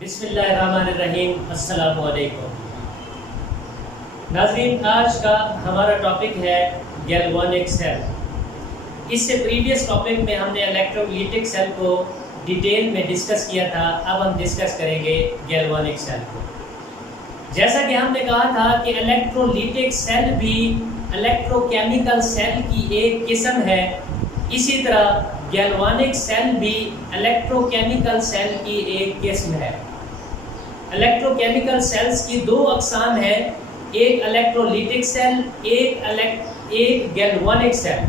बिस्मिल्लाहिर्रहमानिर्रहीम। अस्सलामु अलैकुम नाज़रीन, आज का हमारा टॉपिक है गैल्वानिक सेल। इससे प्रीवियस टॉपिक में हमने इलेक्ट्रोलिटिक सेल को डिटेल में डिस्कस किया था। अब हम डिस्कस करेंगे गैल्वानिक सेल को। जैसा कि हमने कहा था कि इलेक्ट्रोलिटिक सेल भी इलेक्ट्रोकेमिकल सेल की एक किस्म है, इसी तरह गैल्वानिक सेल भी इलेक्ट्रोकेमिकल सेल की एक किस्म है। इलेक्ट्रोकेमिकल सेल्स की दो अक़साम है, एक इलेक्ट्रोलिटिक सेल, एक गैल्वानिक सेल।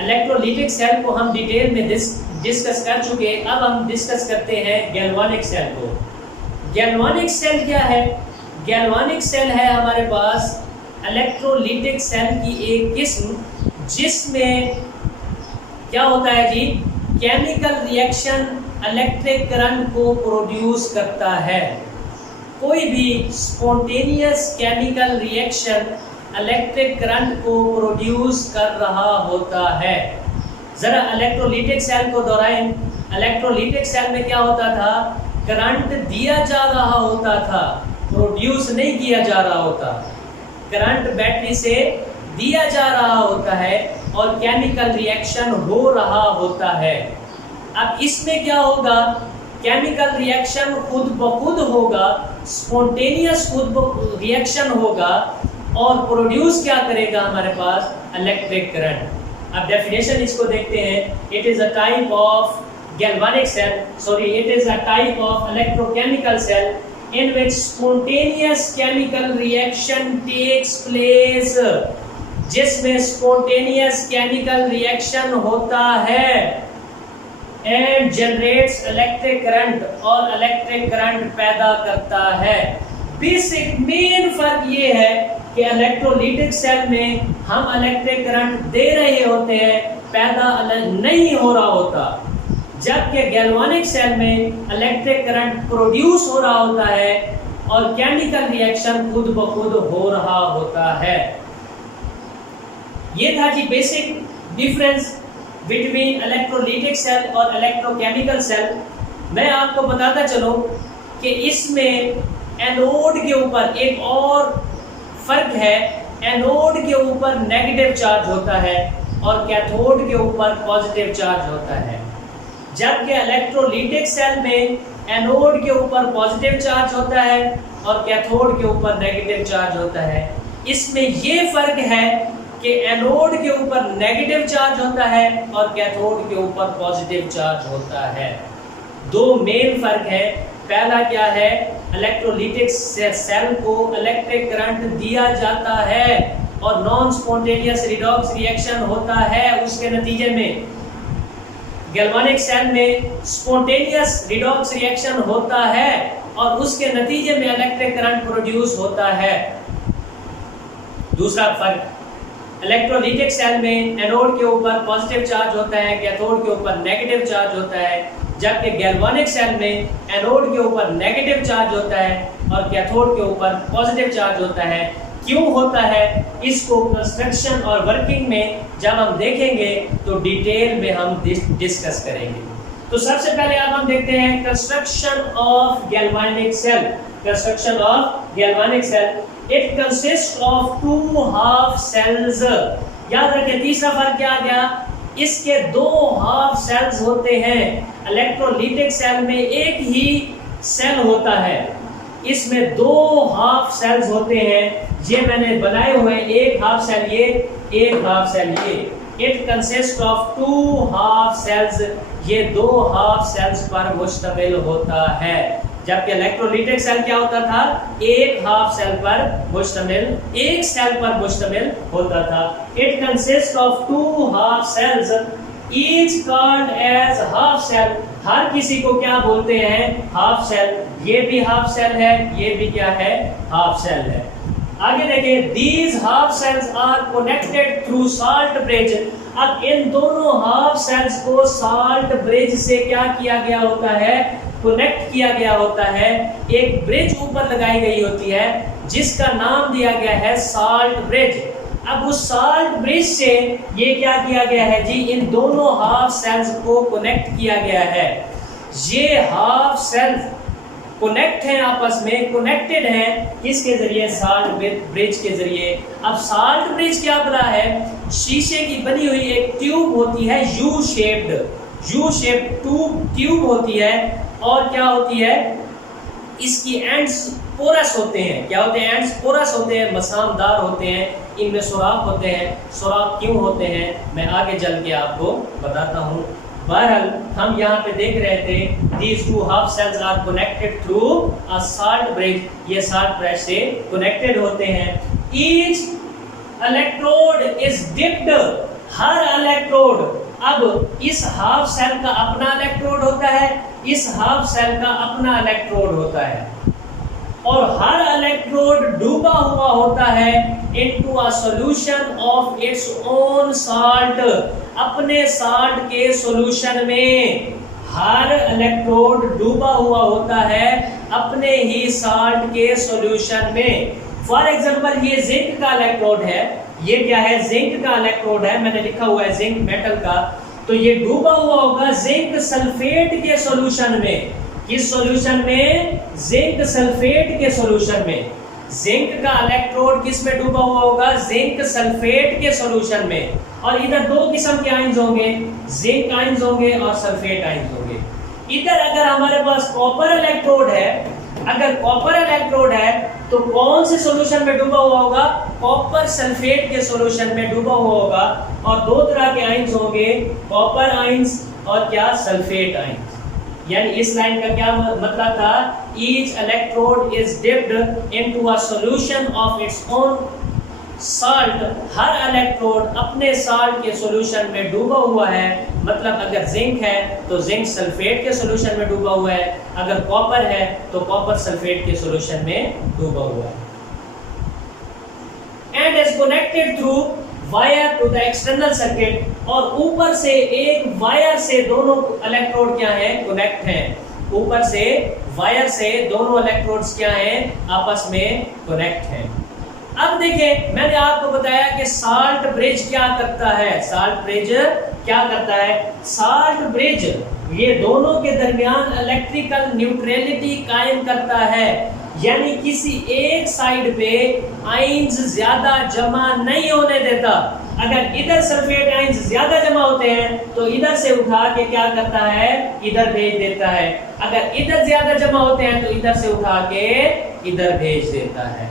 इलेक्ट्रोलिटिक सेल को हम डिटेल में डिस्कस कर चुके। अब हम डिस्कस करते हैं गैल्वानिक सेल को। गैल्वानिक सेल क्या है? गैल्वानिक सेल है हमारे पास इलेक्ट्रोलिटिक सेल की एक किस्म, जिसमें क्या होता है जी, केमिकल रिएक्शन इलेक्ट्रिक करंट को प्रोड्यूस करता है। कोई भी spontaneous chemical reaction electric current को प्रोड्यूस कर रहा होता है। ज़रा इलेक्ट्रोलिटिक सेल को दोहराएं। इलेक्ट्रोलिटिक सेल में क्या होता था? करंट दिया जा रहा होता था, प्रोड्यूस नहीं किया जा रहा होता। करंट बैटरी से दिया जा रहा होता है और केमिकल रिएक्शन हो रहा होता है। अब इसमें क्या होगा? केमिकल रिएक्शन खुद ब खुद होगा, स्पॉन्टेनियस रिएक्शन होगा और प्रोड्यूस क्या करेगा हमारे पास? Electric current. अब डेफिनेशन इसको देखते हैं। It is a type of galvanic cell, it is a type of electrochemical cell in which spontaneous chemical reaction takes place, जिसमें spontaneous chemical reaction होता है and generates electric current, और electric current पैदा करता है। बेसिक मेन फर्क ये है कि इलेक्ट्रोलिटिक सेल में हम इलेक्ट्रिक करंट दे रहे होते हैं, पैदा नहीं हो रहा होता, जबकि गैल्वानिक सेल में इलेक्ट्रिक करंट प्रोड्यूस हो रहा होता है और केमिकल रिएक्शन खुद ब खुद हो रहा होता है। ये था जी basic difference between electrolytic cell और इलेक्ट्रोकेमिकल सेल। मैं आपको बताता चलूं कि इसमें एनोड के ऊपर एक और फर्क है। एनोड के ऊपर नेगेटिव चार्ज होता है और कैथोड के ऊपर पॉजिटिव चार्ज होता है, जबकि इलेक्ट्रोलिटिक सेल में एनोड के ऊपर पॉजिटिव चार्ज होता है और कैथोड के ऊपर नेगेटिव चार्ज होता है। इसमें ये फर्क है कि एनोड के ऊपर नेगेटिव चार्ज होता है और कैथोड के ऊपर पॉजिटिव चार्ज होता है। दो मेन फर्क है। पहला क्या है? इलेक्ट्रोलिटिक सेल को इलेक्ट्रिक करंट दिया जाता है और नॉन स्पॉन्टेनियस रिडॉक्स रिएक्शन होता है। उसके नतीजे में गैल्वानिक सेल में स्पॉन्टेनियस रिडॉक्स रिएक्शन होता है और उसके नतीजे में इलेक्ट्रिक करंट प्रोड्यूस होता है। दूसरा फर्क, इलेक्ट्रोलिटिक सेल में एनोड के ऊपर पॉजिटिव चार्ज होता है, कैथोड के ऊपर नेगेटिव चार्ज होता है, जबकि गैल्वानिक सेल में एनोड के ऊपर नेगेटिव चार्ज होता है और कैथोड के ऊपर पॉजिटिव चार्ज होता है। क्यों होता है, इसको कंस्ट्रक्शन और वर्किंग में जब हम देखेंगे तो डिटेल में हम डिस्कस करेंगे। तो सबसे पहले अब हम देखते हैं construction of galvanic cell. Construction of galvanic cell, it consist of two half cells. याद रखें, तीसरा फर्क क्या आ गया? इसके दो हाफ सेल्स होते हैं। इलेक्ट्रोलिटिक सेल में एक ही सेल होता है, इसमें दो हाफ सेल्स होते हैं। ये मैंने बनाए हुए, एक हाफ सेल ये, एक हाफ सेल ये। It consist of two half cells. ये दो हाफ सेल्स पर मुश्तमिल होता है, जबकि इलेक्ट्रोलिटिक सेल क्या होता था? एक हाफ सेल पर मुश्तमिल, एक सेल पर मुश्तमिल होता था। It consist of two half cells, each called as half cell. हर किसी को क्या बोलते हैं? Half cell. ये भी हाफ सेल है, ये भी क्या है? हाफ सेल है। आगे देखें, these half cells are connected through salt bridge। अब इन दोनों हाफ सेल्स को साल्ट ब्रिज से क्या किया गया होता है? कनेक्ट किया गया होता है। एक ब्रिज ऊपर लगाई गई होती है जिसका नाम दिया गया है साल्ट ब्रिज। अब उस साल्ट ब्रिज से ये क्या किया गया है जी? इन दोनों हाफ सेल्स को कनेक्ट किया गया है। ये हाफ सेल्स कनेक्ट हैं आपस में, कनेक्टेड हैं किसके जरिए, साल्ट ब्रिज के जरिए। अब साल्ट ब्रिज क्या बना है, शीशे की बनी हुई एक ट्यूब होती है, यू शेप्ड ट्यूब होती है, और क्या होती है, इसकी एंड्स पोरस होते हैं। क्या होते हैं, एंड्स पोरस होते हैं, मसामदार होते हैं, इनमें सुराख होते हैं। सुराख क्यों होते हैं मैं आगे चल के आपको बताता हूँ। बहरहाल हम यहाँ पे देख रहे थे, these two half cells are connected through a salt bridge, ये salt bridge से connected होते हैं। each electrode is dipped, her electrode, अब इस हाफ सेल का अपना इलेक्ट्रोड होता है, इस हाफ सेल का अपना इलेक्ट्रोड होता है, और हर इलेक्ट्रोड डूबा हुआ होता है into a solution of its own salt, अपने साल्ट के सॉल्यूशन में। हर इलेक्ट्रोड डूबा हुआ होता है अपने ही साल्ट के सॉल्यूशन में। फॉर एग्जांपल ये जिंक का इलेक्ट्रोड है, ये क्या है, जिंक का इलेक्ट्रोड है, मैंने लिखा हुआ है जिंक मेटल का, तो ये डूबा हुआ होगा जिंक सल्फेट के सॉल्यूशन में। किस सॉल्यूशन में, जिंक सल्फेट के सॉल्यूशन में। जिंक का इलेक्ट्रोड किस में डूबा हुआ होगा, जिंक सल्फेट के सॉल्यूशन में। और इधर दो किस्म के आयंस होंगे, जिंक आयंस होंगे और सल्फेट आयंस होंगे। इधर अगर हमारे पास कॉपर इलेक्ट्रोड है, अगर कॉपर इलेक्ट्रोड है तो कौन से सॉल्यूशन में डूबा हुआ होगा, कॉपर सल्फेट के सॉल्यूशन में डूबा हुआ होगा। और दो तरह के आयंस होंगे, कॉपर आयंस और क्या, सल्फेट आयंस। यानी इस लाइन का क्या मतलब था, each electrode is dipped into a solution of its own salt, her electrode अपने साल्ट के सॉल्यूशन में डूबा हुआ है। मतलब अगर जिंक है तो जिंक सल्फेट के सॉल्यूशन में डूबा हुआ है, अगर कॉपर है तो कॉपर सल्फेट के सॉल्यूशन में डूबा हुआ है। And is connected through wire to the external circuit, और ऊपर से एक वायर से दोनों इलेक्ट्रोड क्या है, कनेक्ट हैं। ऊपर से वायर से दोनों इलेक्ट्रोड्स क्या हैं, आपस में कनेक्ट हैं। अब देखें, मैंने आपको बताया कि साल्ट ब्रिज क्या करता है, साल्ट ब्रिज क्या करता है, साल्ट ब्रिज ये दोनों के दरमियान इलेक्ट्रिकल न्यूट्रलिटी कायम करता है। यानी किसी एक साइड पे आयंस ज्यादा जमा नहीं होने देता। अगर इधर सल्फेट आयंस ज्यादा जमा होते हैं तो इधर से उठा के क्या करता है, इधर भेज देता है। अगर इधर ज्यादा जमा होते हैं तो इधर से उठा के इधर भेज देता है।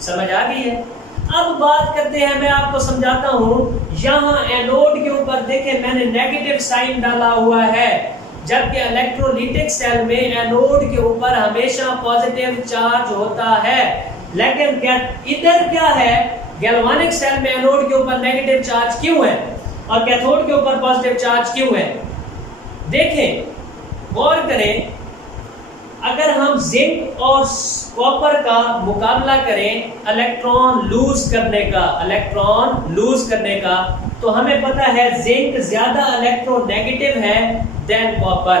समझ आ गई है? अब बात करते हैं, मैं आपको समझाता हूँ। यहाँ एनोड के ऊपर देखें मैंने नेगेटिव साइन डाला हुआ है, जबकि इलेक्ट्रोलिटिक सेल में एनोड के ऊपर हमेशा पॉजिटिव चार्ज होता है। लेकिन क्या इधर क्या है, गैल्वानिक सेल में एनोड के ऊपर नेगेटिव चार्ज क्यों है और कैथोड के ऊपर पॉजिटिव चार्ज क्यों है? देखें, गौर करें, अगर हम जिंक और कॉपर का मुकाबला करें इलेक्ट्रॉन लूज करने का, तो हमें पता है जिंक ज्यादा इलेक्ट्रोनेगेटिव है than copper.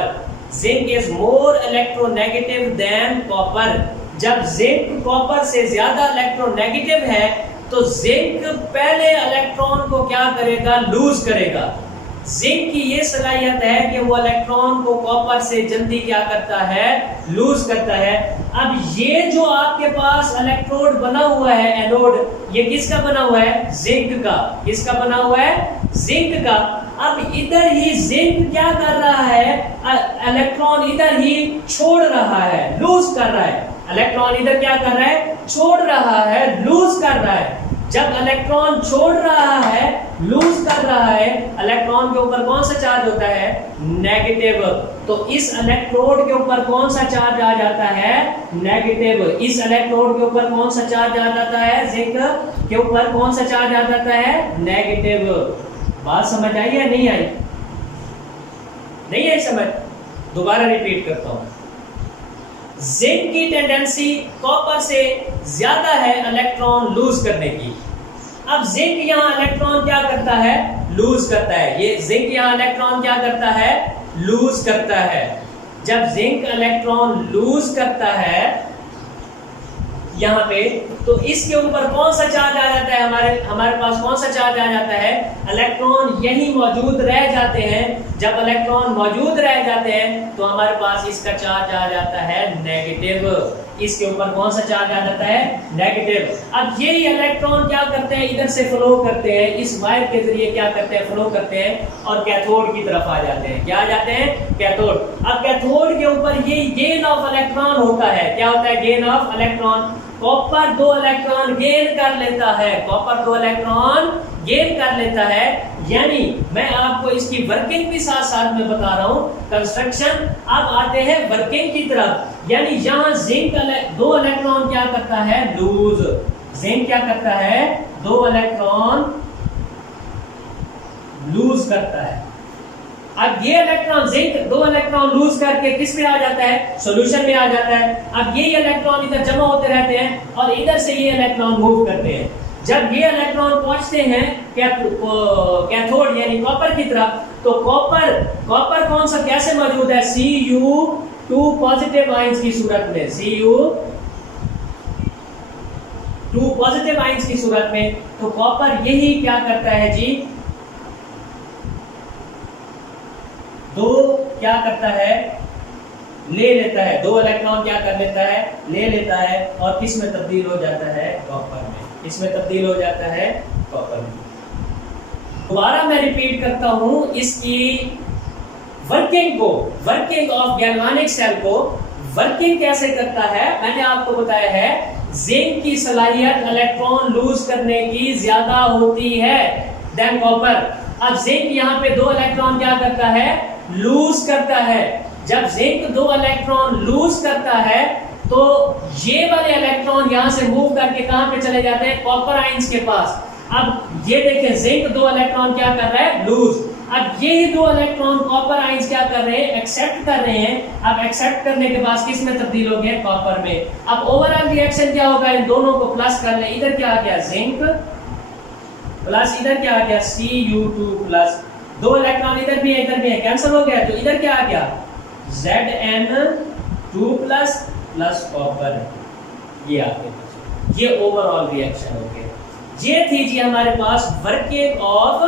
Zinc is more electronegative than copper. जब जिंक कॉपर से ज्यादा इलेक्ट्रोनेगेटिव है तो जिंक पहले इलेक्ट्रॉन को क्या करेगा, लूज करेगा। जिंक की ये सलाहियत है कि वो इलेक्ट्रॉन को कॉपर से जल्दी क्या करता है, लूज करता है। अब ये जो आपके पास इलेक्ट्रोड बना हुआ है एनोड, ये किसका बना हुआ है, जिंक का। किसका बना हुआ है, जिंक का। अब इधर ही जिंक क्या कर रहा है, इलेक्ट्रॉन इधर ही छोड़ रहा है, लूज कर रहा है। इलेक्ट्रॉन इधर क्या कर रहा है, छोड़ रहा है, लूज कर रहा है। जब इलेक्ट्रॉन छोड़ रहा है, लूज कर रहा है, इलेक्ट्रॉन के ऊपर कौन सा चार्ज होता है, नेगेटिव। तो इस इलेक्ट्रोड के ऊपर कौन सा चार्ज आ जाता है, नेगेटिव। इस इलेक्ट्रोड के ऊपर कौन सा चार्ज आ जाता है, जिंक के ऊपर कौन सा चार्ज आ जाता है, नेगेटिव। बात समझ आई या नहीं आई? नहीं आई समझ? दोबारा रिपीट करता हूं। जिंक की टेंडेंसी कॉपर से ज्यादा है इलेक्ट्रॉन लूज करने की। अब जिंक यहाँ इलेक्ट्रॉन क्या करता है, लूज करता है। ये जिंक यहाँ इलेक्ट्रॉन क्या करता है, लूज करता है। जब जिंक इलेक्ट्रॉन लूज करता है, यहाँ पे, तो इसके ऊपर कौन सा चार्ज आ जाता है, हमारे पास कौन सा चार्ज आ जाता है, इलेक्ट्रॉन यही मौजूद रह जाते हैं। जब इलेक्ट्रॉन मौजूद रह जाते हैं तो हमारे पास इसका चार्ज आ जाता है नेगेटिव। इसके ऊपर कौन सा चार्ज आ जाता है, नेगेटिव। अब यही इलेक्ट्रॉन क्या करते हैं, इधर से फ्लो करते हैं, इस वायर के जरिए क्या करते हैं, फ्लो करते हैं और कैथोड की तरफ आ जाते हैं। क्या आ जाते हैं, कैथोड। अब कैथोड के ऊपर ये गेन ऑफ इलेक्ट्रॉन होता है। क्या होता है, gain of electron. Copper 2 electron gain कर लेता है, कॉपर 2 इलेक्ट्रॉन गेन कर लेता है। यानी मैं आपको इसकी वर्किंग भी साथ साथ में बता रहा हूं, कंस्ट्रक्शन। अब आते हैं वर्किंग की तरफ। यानी यहां जिंक 2 इलेक्ट्रॉन क्या करता है, लूज। जिंक क्या करता है, 2 इलेक्ट्रॉन लूज करता है। अब ये इलेक्ट्रॉन जिंक 2 इलेक्ट्रॉन लूज करके किस में आ जाता है, सॉल्यूशन में आ जाता है। अब ये इलेक्ट्रॉन इधर जमा होते रहते हैं और इधर से ये इलेक्ट्रॉन मूव करते हैं। जब ये इलेक्ट्रॉन पहुंचते हैं कैथोड यानी कॉपर की तरफ, तो कॉपर कौन सा कैसे मौजूद है, Cu2 पॉजिटिव आयंस की सूरत में, Cu2 पॉजिटिव आयंस की सूरत में। तो कॉपर यही क्या करता है जी, 2 क्या करता है, ले लेता है, 2 इलेक्ट्रॉन क्या कर लेता है, ले लेता है और किस में तब्दील हो जाता है, कॉपर में। इसमें तब्दील हो जाता है कॉपर में। दोबारा मैं रिपीट करता हूं इसकी वर्किंग को, वर्किंग ऑफ गैल्वानिक सेल को। वर्किंग कैसे करता है मैंने आपको बताया है, जिंक की सलाहियत इलेक्ट्रॉन लूज करने की ज्यादा होती है देन कॉपर। अब जिंक यहाँ पे 2 इलेक्ट्रॉन क्या करता है, लूज करता है। जब जिंक 2 इलेक्ट्रॉन लूज करता है तो ये वाले इलेक्ट्रॉन यहां से मूव करके कहां पे चले जाते हैं, कॉपर आयंस के पास। अब ये देखें, जिंक 2 इलेक्ट्रॉन क्या कर रहा है, लूज। अब यही 2 इलेक्ट्रॉन कॉपर आयंस क्या कर रहे हैं, एक्सेप्ट कर रहे हैं। अब एक्सेप्ट करने के बाद किस में तब्दील हो गए, कॉपर में। अब ओवरऑल रिएक्शन क्या होगा, इन दोनों को प्लस कर ले। इधर क्या आ गया, जिंक प्लस, इधर क्या आ गया, Cu2 प्लस। 2 इलेक्ट्रॉन इधर भी है, इधर भी है, कैंसिल हो गया। तो इधर क्या आ गया, Zn2 प्लस प्लस कॉपर। ये आपके पास ये ओवरऑल रिएक्शन हो गया। ये थी जी हमारे पास वर्किंग ऑफ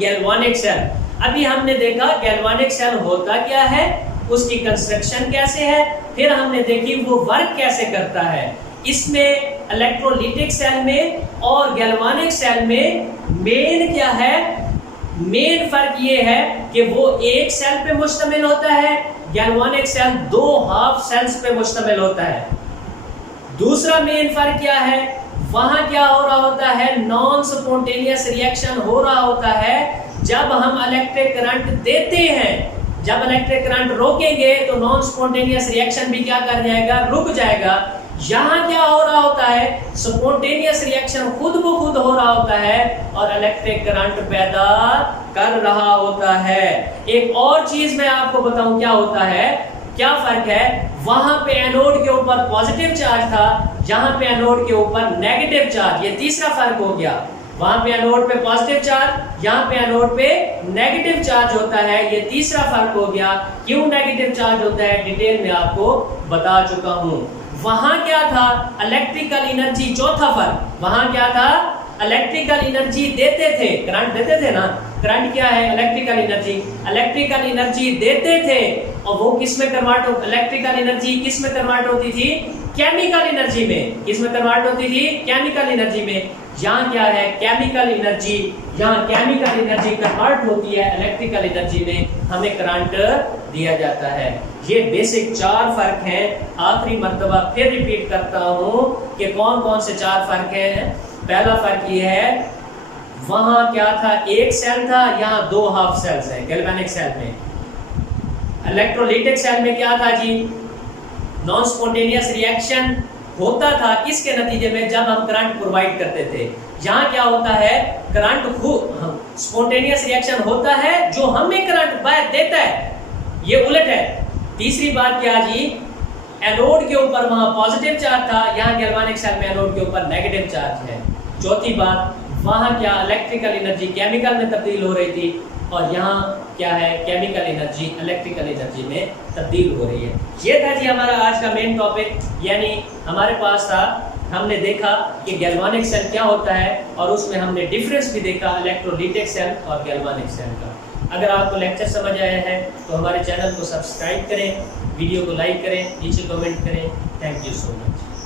गैल्वानिक सेल। अभी हमने देखा गैल्वानिक सेल होता क्या है, उसकी कंस्ट्रक्शन कैसे है, फिर हमने देखी वो वर्क कैसे करता है। इसमें इलेक्ट्रोलिटिक सेल में और गैल्वानिक सेल में मेन क्या है, मेन फर्क ये है कि वो एक सेल पे मुश्तमिल होता है, गैल्वानिक सेल 2 हाफ सेल्स पे मुश्तमिल होता है। दूसरा मेन फर्क क्या है, वहां क्या हो रहा होता है, नॉन स्पॉन्टेनियस रिएक्शन हो रहा होता है। जब हम इलेक्ट्रिक करंट देते हैं, जब इलेक्ट्रिक करंट रोकेंगे तो नॉन स्पॉन्टेनियस रिएक्शन भी क्या कर जाएगा, रुक जाएगा। यहाँ क्या हो रहा होता है, स्पॉन्टेनियस रिएक्शन खुद ब खुद हो रहा होता है और इलेक्ट्रिक करंट पैदा कर रहा होता है। एक और चीज मैं आपको बताऊं क्या होता है, क्या फर्क है। वहां पे एनोड के ऊपर पॉजिटिव चार्ज था, यहाँ पे एनोड के ऊपर नेगेटिव चार्ज। ये तीसरा फर्क हो गया। वहां पे एनोड पे पॉजिटिव चार्ज, यहाँ पे एनोड पे नेगेटिव चार्ज होता है। ये तीसरा फर्क हो गया। क्यों नेगेटिव चार्ज होता है डिटेल में आपको बता चुका हूं। वहां क्या था, इलेक्ट्रिकल एनर्जी। चौथा फर्क, वहां क्या था, इलेक्ट्रिकल एनर्जी देते थे, करंट देते थे ना। करंट क्या है, इलेक्ट्रिकल एनर्जी। इलेक्ट्रिकल एनर्जी देते थे और वो किस में कन्वर्ट हो, इलेक्ट्रिकल एनर्जी किस में कन्वर्ट होती थी, केमिकल एनर्जी में। किस में कन्वर्ट होती थी, केमिकल एनर्जी में। यहाँ क्या है, केमिकल एनर्जी। यहाँ केमिकल एनर्जी कन्वर्ट होती है इलेक्ट्रिकल एनर्जी में, हमें करंट दिया जाता है। ये बेसिक 4 फर्क हैं। आखिरी मर्तबा फिर रिपीट करता हूँ कि कौन कौन से 4 फर्क हैं। पहला फर्क ये है, वहां क्या था, एक सेल था, यहाँ 2 हाफ सेल्स है गैल्वेनिक सेल में। इलेक्ट्रोलिटिक सेल में क्या था जी, नॉन स्पॉन्टेनियस रिएक्शन होता था किसके नतीजे में, जब हम करंट प्रोवाइड करते थे। यहाँ क्या होता है, करंट स्पॉन्टेनियस रिएक्शन होता है जो हमें करंट बाहर देता है, ये उलट है। तीसरी बात क्या जी, एनोड के ऊपर वहां पॉजिटिव चार्ज था, यहाँ गैल्वेनिक सेल में एनोड के ऊपर नेगेटिव चार्ज है। चौथी बात, वहां क्या इलेक्ट्रिकल एनर्जी केमिकल में तब्दील हो रही थी। और यहाँ क्या है, केमिकल एनर्जी इलेक्ट्रिकल एनर्जी में तब्दील हो रही है। ये था जी हमारा आज का मेन टॉपिक, यानी हमारे पास था, हमने देखा कि गैल्वानिक सेल क्या होता है और उसमें हमने डिफरेंस भी देखा इलेक्ट्रोलिटिक सेल और गैल्वानिक सेल का। अगर आपको लेक्चर समझ आया है तो हमारे चैनल को सब्सक्राइब करें, वीडियो को लाइक करें, नीचे कमेंट करें। Thank you so much.